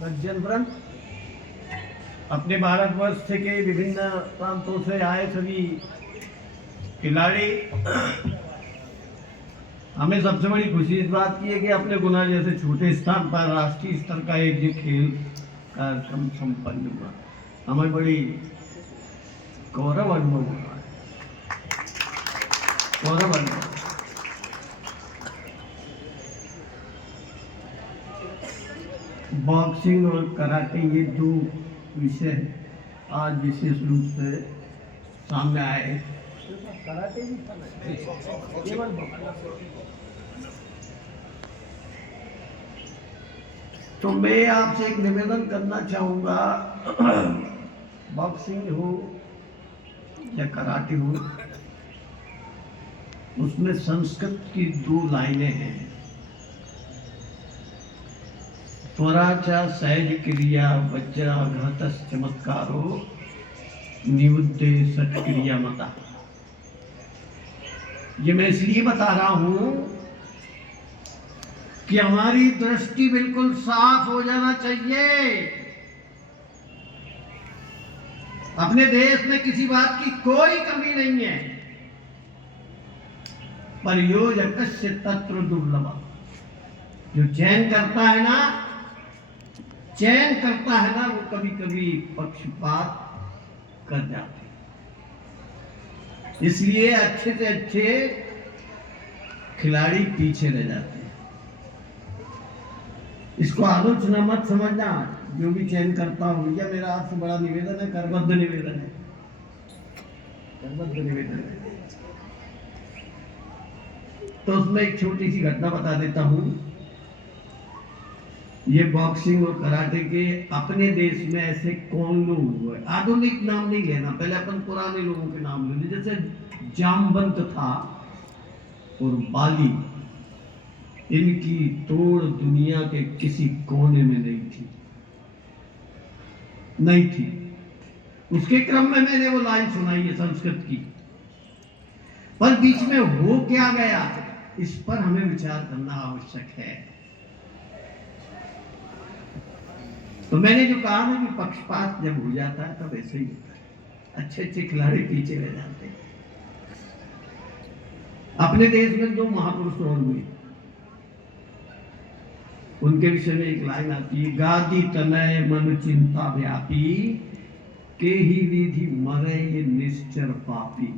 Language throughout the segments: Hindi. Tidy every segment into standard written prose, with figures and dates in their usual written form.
सज्जन व्रत अपने भारतवर्ष के विभिन्न प्रांतों से आए सभी खिलाड़ी, हमें सबसे बड़ी खुशी इस बात की है कि अपने गुना जैसे छोटे स्थान पर राष्ट्रीय स्तर का एक जो खेल कार्यक्रम संपन्न हुआ, हमें बड़ी गौरव अनुभव हुआ है। गौरव अनुभव बॉक्सिंग और कराटे, ये दो विषय आज विशेष रूप से सामने आए। कराटे भी केवल तो मैं आपसे एक निवेदन करना चाहूँगा, बॉक्सिंग हो या कराटे हो, उसमें संस्कृत की दो लाइनें हैं। स्वराचा सहज क्रिया वज्राघात चमत्कारो निवुद्धे सत्क्रिया मता। ये मैं इसलिए बता रहा हूं कि हमारी दृष्टि बिल्कुल साफ हो जाना चाहिए। अपने देश में किसी बात की कोई कमी नहीं है, पर योजकस्य तत्र दुर्लभ। जो चयन करता है ना, वो कभी कभी पक्षपात कर जाते हैं। इसलिए अच्छे से अच्छे खिलाड़ी पीछे रह जाते हैं। इसको आलोचना मत समझना। जो भी चयन करता हूं, भैया मेरा आपसे बड़ा निवेदन है, करबद्ध निवेदन है, करबद्ध निवेदन है। तो उसमें एक छोटी सी घटना बता देता हूं। ये बॉक्सिंग और कराटे के अपने देश में ऐसे कौन लोग हुए, आधुनिक नाम नहीं लेना, पहले अपन पुराने लोगों के नाम लेने। जैसे जामवंत था और बाली, इनकी तोड़ दुनिया के किसी कोने में नहीं थी। उसके क्रम में मैंने वो लाइन सुनाई है संस्कृत की, पर बीच में हो क्या गया, इस पर हमें विचार करना आवश्यक है। तो मैंने जो कहा ना कि पक्षपात जब हो जाता है तब ऐसे ही होता है, अच्छे अच्छे खिलाड़ी पीछे रह जाते हैं। अपने देश में दो महापुरुष और हुए, उनके विषय में एक लाइन आती है, गादी तनय मन चिंता व्यापी, के ही विधि मरे ये निश्चर पापी।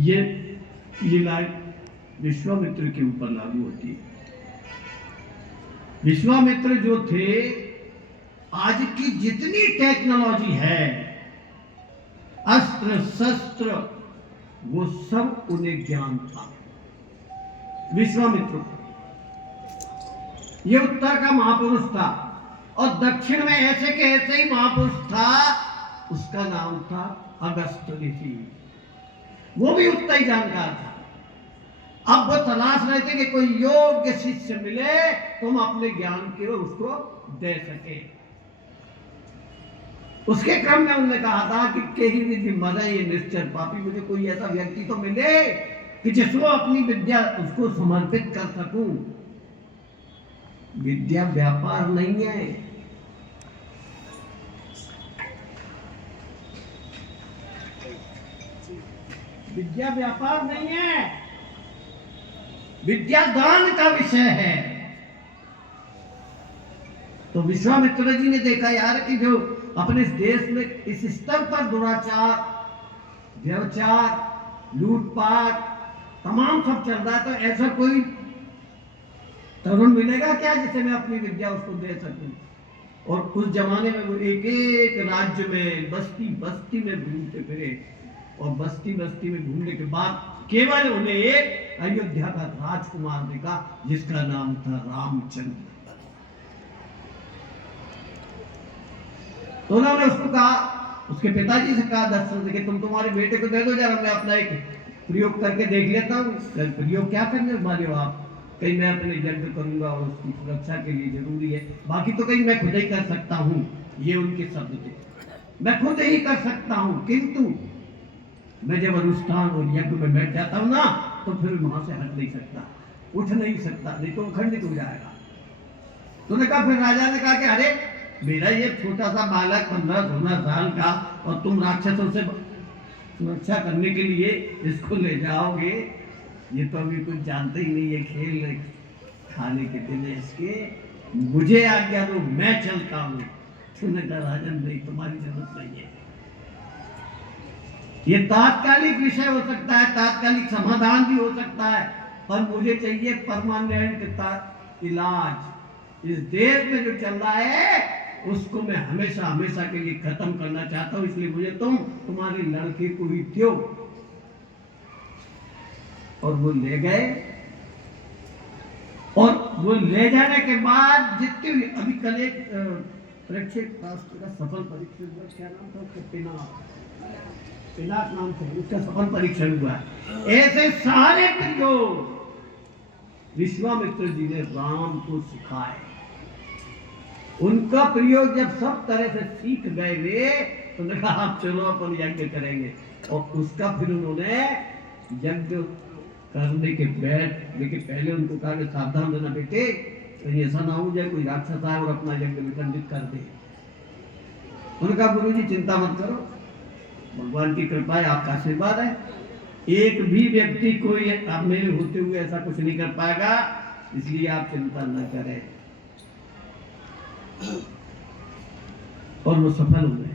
ये लाइन विश्वामित्र के ऊपर लागू होती है। विश्वामित्र जो थे, आज की जितनी टेक्नोलॉजी है, अस्त्र शस्त्र, वो सब उन्हें ज्ञान था। विश्वामित्र ये उत्तर का महापुरुष था, और दक्षिण में ऐसे के ऐसे ही महापुरुष था, उसका नाम था अगस्त ऋषि। वो भी उतना ही जानकार था। अब वो तलाश रहे थे कि कोई योग्य शिष्य मिले तो हम अपने ज्ञान के उसको दे सके। उसके क्रम में उन्होंने कहा था कि केही विधि मरे ये निश्चर पापी, मुझे कोई ऐसा व्यक्ति तो मिले कि जिसको अपनी विद्या उसको समर्पित कर सकूं। विद्या व्यापार नहीं है। विद्या व्यापार नहीं है, विद्या दान का विषय है। तो विश्वामित्र जी ने देखा यार कि जो अपने देश में इस स्तर पर दुराचार, व्यभिचार, लूटपाट तमाम सब चल रहा है, तो ऐसा कोई तरुण मिलेगा क्या जिसे मैं अपनी विद्या उसको दे सकूं। और उस जमाने में वो एक एक राज्य में बस्ती बस्ती में घूमते फिरे, और बस्ती बस्ती में घूमने के बाद केवल उन्हें एक अयोध्या का राजकुमार दिखा जिसका नाम था रामचंद्र। तो उन्होंने उसको कहा, उसके पिताजी से कहा दशरथ कि तुम तुम्हारे बेटे को दे दो जरा, मैं अपना एक प्रयोग करके देख लेता हूँ। प्रयोग क्या करने वाले हो आप? कहीं मैं अपने यज्ञ करूंगा और उसकी सुरक्षा के लिए जरूरी है, बाकी तो कहीं मैं खुद ही कर सकता हूँ। ये उनके शब्द थे, मैं खुद ही कर सकता हूँ, किंतु मैं जब अनुष्ठान और यज्ञ में बैठ जाता हूं ना, तो फिर वहां से हट नहीं सकता, उठ नहीं सकता, नहीं तो खंडित हो जाएगा। तूने कहा, फिर राजा ने कहा कि अरे मेरा ये छोटा सा बालक 15-16 साल का, और तुम राक्षसों से सुरक्षा करने के लिए इसको ले जाओगे, ये तो अभी कुछ जानते ही नहीं है खेल, खाने के दिन है इसके, मुझे आज्ञा दो, मैं चलता हूँ। तूने कहा, राजन नहीं, तुम्हारी जरूरत नहीं है। ये तात्कालिक विषय हो सकता है, तात्कालिक समाधान भी हो सकता है, पर मुझे चाहिए परमानेंट इलाज। इस देश में जो चल रहा है उसको मैं हमेशा हमेशा के लिए खत्म करना चाहता हूं, इसलिए मुझे तुम्हारे लड़के को ही दो। और वो ले गए, और वो ले जाने के बाद जितने भी, अभी कल एक परीक्षित राष्ट्र का सफल परीक्षण हुआ, क्या नाम था उसका, पिनाक नाम से उसका सफल परीक्षण हुआ। ऐसे सारे प्रयोग विश्वामित्र जी ने राम को सिखाए। उनका प्रयोग जब सब तरह से सीख गए वे, तो उन्होंने कहा आप चलो अपन यज्ञ करेंगे, और उसका फिर उन्होंने यज्ञ करने के लेकिन पहले उनको कहा कि सावधान रहना बेटे, कहीं ऐसा ना हो जाए कोई राक्षस आए और अपना यज्ञ विखंडित कर दे। उन्होंने कहा गुरु जी चिंता मत करो, भगवान की कृपा है, आपका आशीर्वाद है, एक भी व्यक्ति कोई आप मेरे होते हुए ऐसा कुछ नहीं कर पाएगा, इसलिए आप चिंता न करें। और वो सफल हो गए।